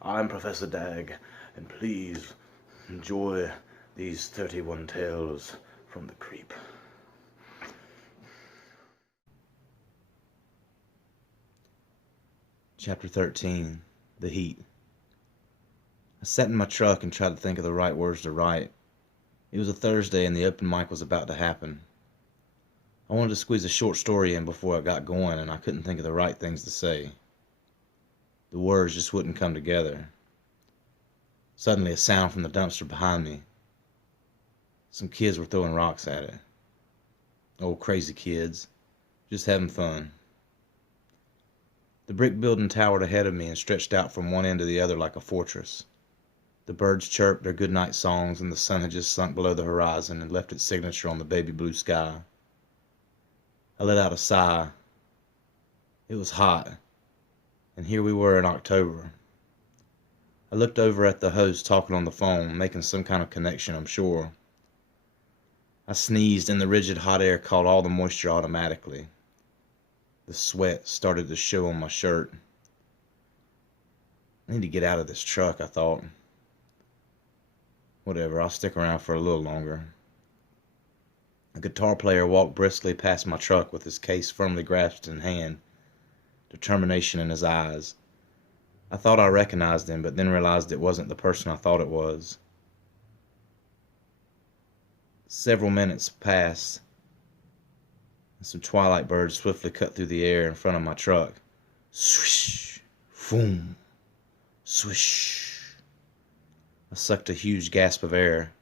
I'm Professor Dag, and please enjoy these 31 tales from the creep. Chapter 13. The Heat. I sat in my truck and tried to think of the right words to write. It was a Thursday and the open mic was about to happen. I wanted to squeeze a short story in before I got going, and I couldn't think of the right things to say. The words just wouldn't come together. Suddenly, a sound from the dumpster behind me. Some kids were throwing rocks at it. Old crazy kids, just having fun. The brick building towered ahead of me and stretched out from one end to the other like a fortress. The birds chirped their goodnight songs, and the sun had just sunk below the horizon and left its signature on the baby blue sky. I let out a sigh. It was hot, and here we were in October. I looked over at the host talking on the phone, making some kind of connection, I'm sure. I sneezed, and the rigid hot air caught all the moisture automatically. The sweat started to show on my shirt. I need to get out of this truck, I thought. Whatever, I'll stick around for a little longer. A guitar player walked briskly past my truck with his case firmly grasped in hand, determination in his eyes. I thought I recognized him, but then realized it wasn't the person I thought it was. Several minutes passed, and some twilight birds swiftly cut through the air in front of my truck. Swish! Boom! Swish! I sucked a huge gasp of air.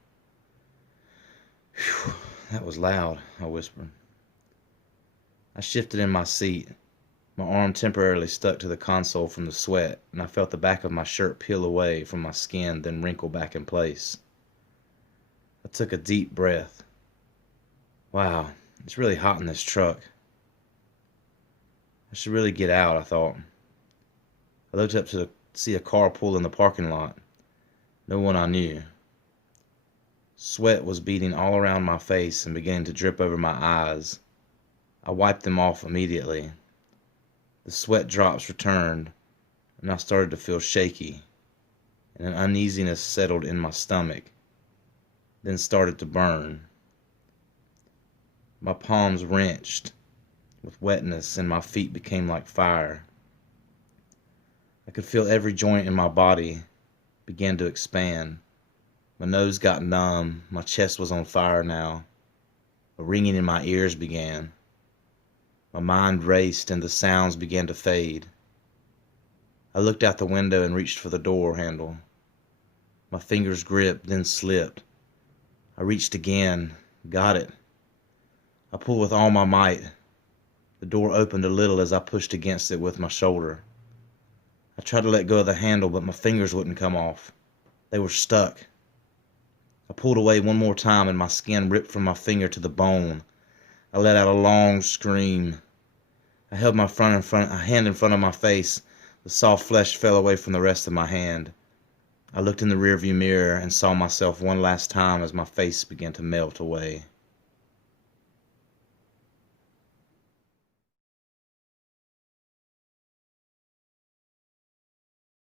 Phew, that was loud, I whispered. I shifted in my seat. My arm temporarily stuck to the console from the sweat, and I felt the back of my shirt peel away from my skin, then wrinkle back in place. I took a deep breath. Wow, it's really hot in this truck. I should really get out, I thought. I looked up to see a car pull in the parking lot. No one I knew. Sweat was beading all around my face and beginning to drip over my eyes. I wiped them off immediately. The sweat drops returned, and I started to feel shaky, and an uneasiness settled in my stomach, then started to burn. My palms wrenched with wetness, and my feet became like fire. I could feel every joint in my body begin to expand. My nose got numb, my chest was on fire now. A ringing in my ears began. My mind raced and the sounds began to fade. I looked out the window and reached for the door handle. My fingers gripped, then slipped. I reached again, got it. I pulled with all my might. The door opened a little as I pushed against it with my shoulder. I tried to let go of the handle, but my fingers wouldn't come off. They were stuck. I pulled away one more time and my skin ripped from my finger to the bone. I let out a long scream. I held my hand in front of my face. The soft flesh fell away from the rest of my hand. I looked in the rearview mirror and saw myself one last time as my face began to melt away.